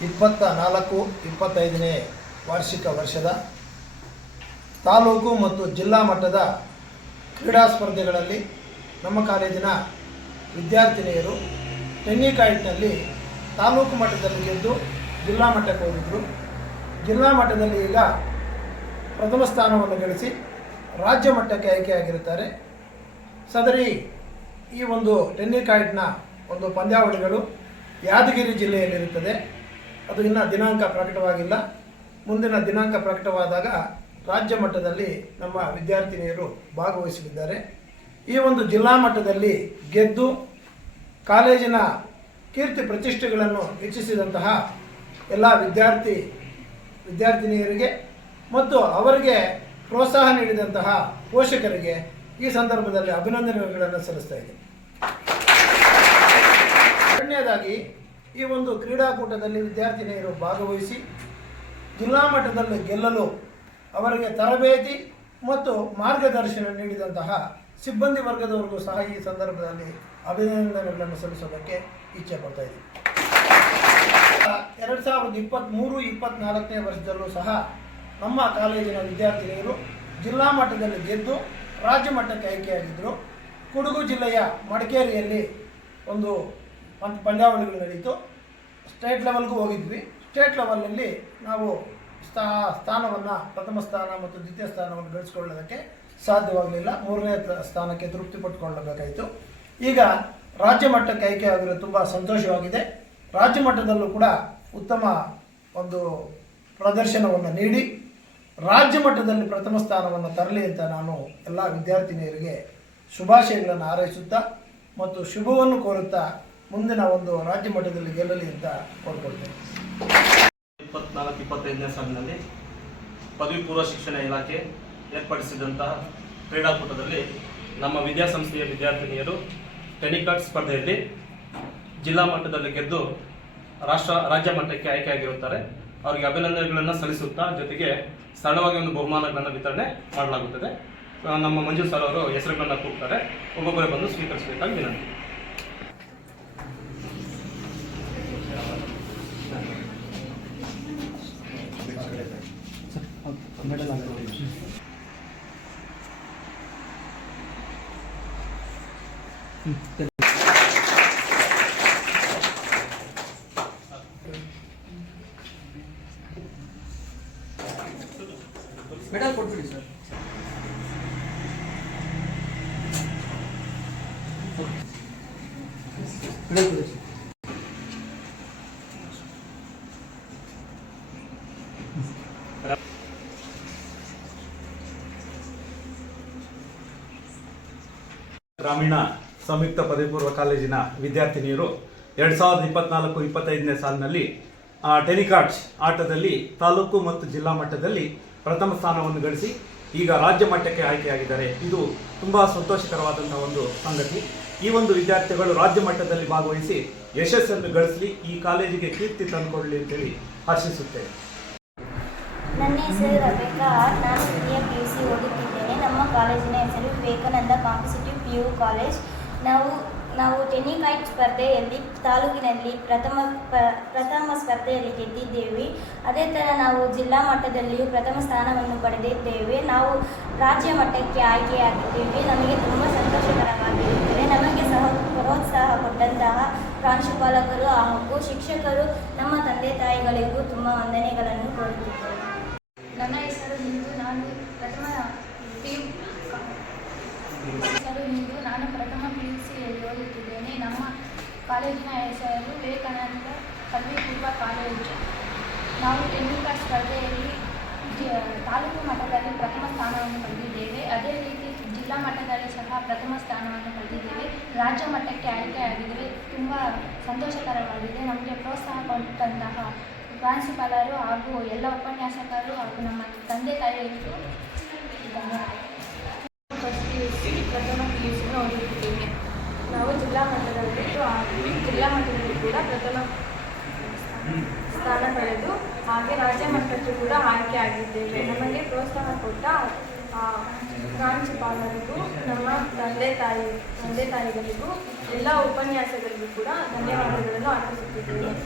24-25ನೇ ವಾರ್ಷಿಕ ವರ್ಷದ ತಾಲೂಕು ಮತ್ತು ಜಿಲ್ಲಾ ಮಟ್ಟದ ಕ್ರೀಡಾ ಸ್ಪರ್ಧೆಗಳಲ್ಲಿ ನಮ್ಮ ಕಾಲೇಜಿನ ವಿದ್ಯಾರ್ಥಿನಿಯರು ಟೆನ್ನಿಕಾಯ್ಟ್ನಲ್ಲಿ ತಾಲೂಕು ಮಟ್ಟದಲ್ಲಿ ಗೆದ್ದು ಜಿಲ್ಲಾ ಮಟ್ಟಕ್ಕೆ ಹೋಗಿದ್ದರು. ಜಿಲ್ಲಾ ಮಟ್ಟದಲ್ಲಿ ಈಗ ಪ್ರಥಮ ಸ್ಥಾನವನ್ನು ಗಳಿಸಿ ರಾಜ್ಯ ಮಟ್ಟಕ್ಕೆ ಆಯ್ಕೆಯಾಗಿರುತ್ತಾರೆ. ಸದರಿ ಈ ಒಂದು ಟೆನ್ನಿಕಾಯ್ಟ್ನ ಒಂದು ಪಂದ್ಯಾವಳಿಗಳು ಯಾದಗಿರಿ ಜಿಲ್ಲೆಯಲ್ಲಿರುತ್ತದೆ. ಅದು ಇನ್ನೂ ದಿನಾಂಕ ಪ್ರಕಟವಾಗಿಲ್ಲ. ಮುಂದಿನ ದಿನಾಂಕ ಪ್ರಕಟವಾದಾಗ ರಾಜ್ಯ ಮಟ್ಟದಲ್ಲಿ ನಮ್ಮ ವಿದ್ಯಾರ್ಥಿನಿಯರು ಭಾಗವಹಿಸಲಿದ್ದಾರೆ. ಈ ಒಂದು ಜಿಲ್ಲಾ ಮಟ್ಟದಲ್ಲಿ ಗೆದ್ದು ಕಾಲೇಜಿನ ಕೀರ್ತಿ ಪ್ರತಿಷ್ಠೆಗಳನ್ನು ಹೆಚ್ಚಿಸಿದಂತಹ ಎಲ್ಲ ವಿದ್ಯಾರ್ಥಿನಿಯರಿಗೆ ಮತ್ತು ಅವರಿಗೆ ಪ್ರೋತ್ಸಾಹ ನೀಡಿದಂತಹ ಪೋಷಕರಿಗೆ ಈ ಸಂದರ್ಭದಲ್ಲಿ ಅಭಿನಂದನೆಗಳನ್ನು ಸಲ್ಲಿಸ್ತಾ ಇದ್ದೀನಿ. ಎರಡನೇದಾಗಿ ಈ ಒಂದು ಕ್ರೀಡಾಕೂಟದಲ್ಲಿ ವಿದ್ಯಾರ್ಥಿನಿಯರು ಭಾಗವಹಿಸಿ ಜಿಲ್ಲಾ ಮಟ್ಟದಲ್ಲಿ ಗೆಲ್ಲಲು ಅವರಿಗೆ ತರಬೇತಿ ಮತ್ತು ಮಾರ್ಗದರ್ಶನ ನೀಡಿದಂತಹ ಸಿಬ್ಬಂದಿ ವರ್ಗದವರಿಗೂ ಸಹ ಈ ಸಂದರ್ಭದಲ್ಲಿ ಅಭಿನಂದನೆಗಳನ್ನು ಸಲ್ಲಿಸೋದಕ್ಕೆ ಇಚ್ಛೆ ಪಡ್ತಾ ಇದ್ದೀನಿ. 2023-24ನೇ ವರ್ಷದಲ್ಲೂ ಸಹ ನಮ್ಮ ಕಾಲೇಜಿನ ವಿದ್ಯಾರ್ಥಿನಿಯರು ಜಿಲ್ಲಾ ಮಟ್ಟದಲ್ಲಿ ಗೆದ್ದು ರಾಜ್ಯ ಮಟ್ಟಕ್ಕೆ ಆಯ್ಕೆಯಾಗಿದ್ದರು. ಕೊಡಗು ಜಿಲ್ಲೆಯ ಮಡಿಕೇರಿಯಲ್ಲಿ ಒಂದು ಪಂದ್ಯಾವಳಿಗಳು ನಡೆಯಿತು. ಸ್ಟೇಟ್ ಲೆವೆಲ್ಗೂ ಹೋಗಿದ್ವಿ. ಸ್ಟೇಟ್ ಲೆವೆಲಲ್ಲಿ ನಾವು ಪ್ರಥಮ ಸ್ಥಾನ ಮತ್ತು ದ್ವಿತೀಯ ಸ್ಥಾನವನ್ನು ಗಳಿಸಿಕೊಳ್ಳೋದಕ್ಕೆ ಸಾಧ್ಯವಾಗಲಿಲ್ಲ. 3ನೇ ಸ್ಥಾನಕ್ಕೆ ತೃಪ್ತಿ ಪಟ್ಟುಕೊಳ್ಳಬೇಕಾಯಿತು. ಈಗ ರಾಜ್ಯ ಮಟ್ಟಕ್ಕೆ ಆಯ್ಕೆ ಆಗಿರೋದು ತುಂಬ ಸಂತೋಷವಾಗಿದೆ. ರಾಜ್ಯ ಮಟ್ಟದಲ್ಲೂ ಕೂಡ ಉತ್ತಮ ಒಂದು ಪ್ರದರ್ಶನವನ್ನು ನೀಡಿ ರಾಜ್ಯ ಮಟ್ಟದಲ್ಲಿ ಪ್ರಥಮ ಸ್ಥಾನವನ್ನು ತರಲಿ ಅಂತ ನಾನು ಎಲ್ಲ ವಿದ್ಯಾರ್ಥಿನಿಯರಿಗೆ ಶುಭಾಶಯಗಳನ್ನು ಹಾರೈಸುತ್ತಾ ಮತ್ತು ಶುಭವನ್ನು ಕೋರುತ್ತಾ ಮುಂದಿನ ಒಂದು ರಾಜ್ಯ ಮಟ್ಟದಲ್ಲಿ ಗೆಲ್ಲಲಿ ಅಂತ ಕೋರ್ಕೊಳ್ತೇನೆ. 24-25ನೇ ಸಾಲಿನಲ್ಲಿ ಪದವಿ ಪೂರ್ವ ಶಿಕ್ಷಣ ಇಲಾಖೆ ಏರ್ಪಡಿಸಿದಂತಹ ಕ್ರೀಡಾಕೂಟದಲ್ಲಿ ನಮ್ಮ ವಿದ್ಯಾಸಂಸ್ಥೆಯ ವಿದ್ಯಾರ್ಥಿನಿಯರು ಟೆನ್ನಿಕಾಯ್ಟ್ ಸ್ಪರ್ಧೆಯಲ್ಲಿ ಜಿಲ್ಲಾ ಮಟ್ಟದಲ್ಲಿ ಗೆದ್ದು ರಾಜ್ಯ ಮಟ್ಟಕ್ಕೆ ಆಯ್ಕೆಯಾಗಿರುತ್ತಾರೆ. ಅವರಿಗೆ ಅಭಿನಂದನೆಗಳನ್ನು ಸಲ್ಲಿಸುತ್ತಾ ಜೊತೆಗೆ ಸರಳವಾಗಿ ಒಂದು ಬಹುಮಾನಗಳನ್ನು ವಿತರಣೆ ಮಾಡಲಾಗುತ್ತದೆ. ನಮ್ಮ ಮಂಜು ಸರ್ ಅವರು ಹೆಸರುಗಳನ್ನು ಕೂಗ್ತಾರೆ. ಒಬ್ಬೊಬ್ಬರೇ ಬಂದು ಸ್ವೀಕರಿಸಬೇಕಾಗಿ ವಿನಂತಿ. ಮೆಡಲ್ ಕೊಟ್ಬಿಡಿ ಸರ್. ಮೆಡಲ್ ಕೊಡಿ ಸರ್. ಗ್ರಾಮೀಣ ಸಂಯುಕ್ತ ಪದವಿ ಪೂರ್ವ ಕಾಲೇಜಿನ ವಿದ್ಯಾರ್ಥಿನಿಯರು 2024-25ನೇ ಸಾಲಿನಲ್ಲಿ ಟೆನ್ನಿಕಾಯ್ಟ್ ಆಟದಲ್ಲಿ ತಾಲೂಕು ಮತ್ತು ಜಿಲ್ಲಾ ಮಟ್ಟದಲ್ಲಿ ಪ್ರಥಮ ಸ್ಥಾನವನ್ನು ಗಳಿಸಿ ಈಗ ರಾಜ್ಯ ಮಟ್ಟಕ್ಕೆ ಆಯ್ಕೆಯಾಗಿದ್ದಾರೆ. ಇದು ತುಂಬ ಸಂತೋಷಕರವಾದಂಥ ಒಂದು ಸಂಗತಿ. ಈ ಒಂದು ವಿದ್ಯಾರ್ಥಿಗಳು ರಾಜ್ಯ ಮಟ್ಟದಲ್ಲಿ ಭಾಗವಹಿಸಿ ಯಶಸ್ಸನ್ನು ಗಳಿಸಲಿ, ಈ ಕಾಲೇಜಿಗೆ ಕೀರ್ತಿ ತಂದುಕೊಡಲಿ ಅಂತೇಳಿ ಆಶಿಸುತ್ತೇನೆ. ನನ್ನ ಹೆಸರು ರಬೇಕಾ. ನಾನು ಹಿರಿಯ PUC ಓದುತ್ತಿದ್ದೇನೆ. ನಮ್ಮ ಕಾಲೇಜಿನ ಹೆಸರು ವಿವೇಕಾನಂದ ಕಾಂಪಿಟೇಟಿವ್ PU ಕಾಲೇಜ್. ನಾವು ಟೆನ್ನಿಕಾಯ್ಟ್ ಸ್ಪರ್ಧೆಯಲ್ಲಿ ತಾಲೂಕಿನಲ್ಲಿ ಪ್ರಥಮ ಸ್ಪರ್ಧೆಯಲ್ಲಿ ಗೆದ್ದಿದ್ದೇವೆ. ಅದೇ ಥರ ನಾವು ಜಿಲ್ಲಾ ಮಟ್ಟದಲ್ಲಿಯೂ ಪ್ರಥಮ ಸ್ಥಾನವನ್ನು ಪಡೆದಿದ್ದೇವೆ. ನಾವು ರಾಜ್ಯ ಮಟ್ಟಕ್ಕೆ ಆಯ್ಕೆಯಾಗಿದ್ದೇವೆ. ನಮಗೆ ತುಂಬ ಸಂತೋಷಕರವಾಗಿರುತ್ತದೆ. ನಮಗೆ ಪ್ರೋತ್ಸಾಹ ಕೊಟ್ಟಂತಹ ಪ್ರಾಂಶುಪಾಲಕರು ಹಾಗೂ ಶಿಕ್ಷಕರು, ನಮ್ಮ ತಂದೆ ತಾಯಿಗಳಿಗೂ ತುಂಬ ವಂದನೆಗಳನ್ನು ಕೋರುತ್ತಿದ್ದೇವೆ. ನನ್ನ ಹೆಸರು ಹಿಂದೂ. ನಾನು ಪ್ರಥಮ PUCಯಲ್ಲಿ ಓದುತ್ತಿದ್ದೇನೆ. ನಮ್ಮ ಕಾಲೇಜಿನ ಹೆಸರು ವಿವೇಕಾನಂದ ಪದವಿ ಪೂರ್ವ ಕಾಲೇಜು. ನಾವು ಟೆನ್ನಿಕಾಯ್ಟ್ ಸ್ಪರ್ಧೆಯಲ್ಲಿ ತಾಲೂಕು ಮಟ್ಟದಲ್ಲಿ ಪ್ರಥಮ ಸ್ಥಾನವನ್ನು ಪಡೆದಿದ್ದೇವೆ. ಅದೇ ರೀತಿ ಜಿಲ್ಲಾ ಮಟ್ಟದಲ್ಲಿ ಸಹ ಪ್ರಥಮ ಸ್ಥಾನವನ್ನು ಪಡೆದಿದ್ದೇವೆ. ರಾಜ್ಯ ಮಟ್ಟಕ್ಕೆ ಆಯ್ಕೆಯಾಗಿದ್ದೇವೆ. ತುಂಬ ಸಂತೋಷಕರವಾಗಿದೆ. ನಮಗೆ ಪ್ರೋತ್ಸಾಹ ಕೊಟ್ಟಂತಹ ಪ್ರಾಂಶುಪಾಲರು ಹಾಗೂ ಎಲ್ಲ ಉಪನ್ಯಾಸಕರು ಹಾಗೂ ನಮ್ಮ ತಂದೆ ತಾಯಿಯರಿಗೂ ಧನ್ಯವಾದ. ಪ್ರಥಮ PUC ಓದುತ್ತಿದ್ದೇನೆ. ನಾವು ಜಿಲ್ಲಾ ಮಟ್ಟದಲ್ಲಿ ಕೂಡ ಪ್ರಥಮ ಸ್ಥಾನ ಪಡೆದು ಹಾಗೆ ರಾಜ್ಯ ಮಟ್ಟಕ್ಕೂ ಕೂಡ ಆಯ್ಕೆಯಾಗಿದ್ದೇವೆ. ನಮಗೆ ಪ್ರೋತ್ಸಾಹ ಕೊಟ್ಟ ಪ್ರಾಂಶುಪಾಲರಿಗೂ, ನಮ್ಮ ತಂದೆ ತಾಯಿಗಳಿಗೂ, ಎಲ್ಲ ಉಪನ್ಯಾಸಗಳಿಗೂ ಕೂಡ ಧನ್ಯವಾದಗಳನ್ನು ಅರ್ಪಿಸುತ್ತಿದ್ದೇನೆ.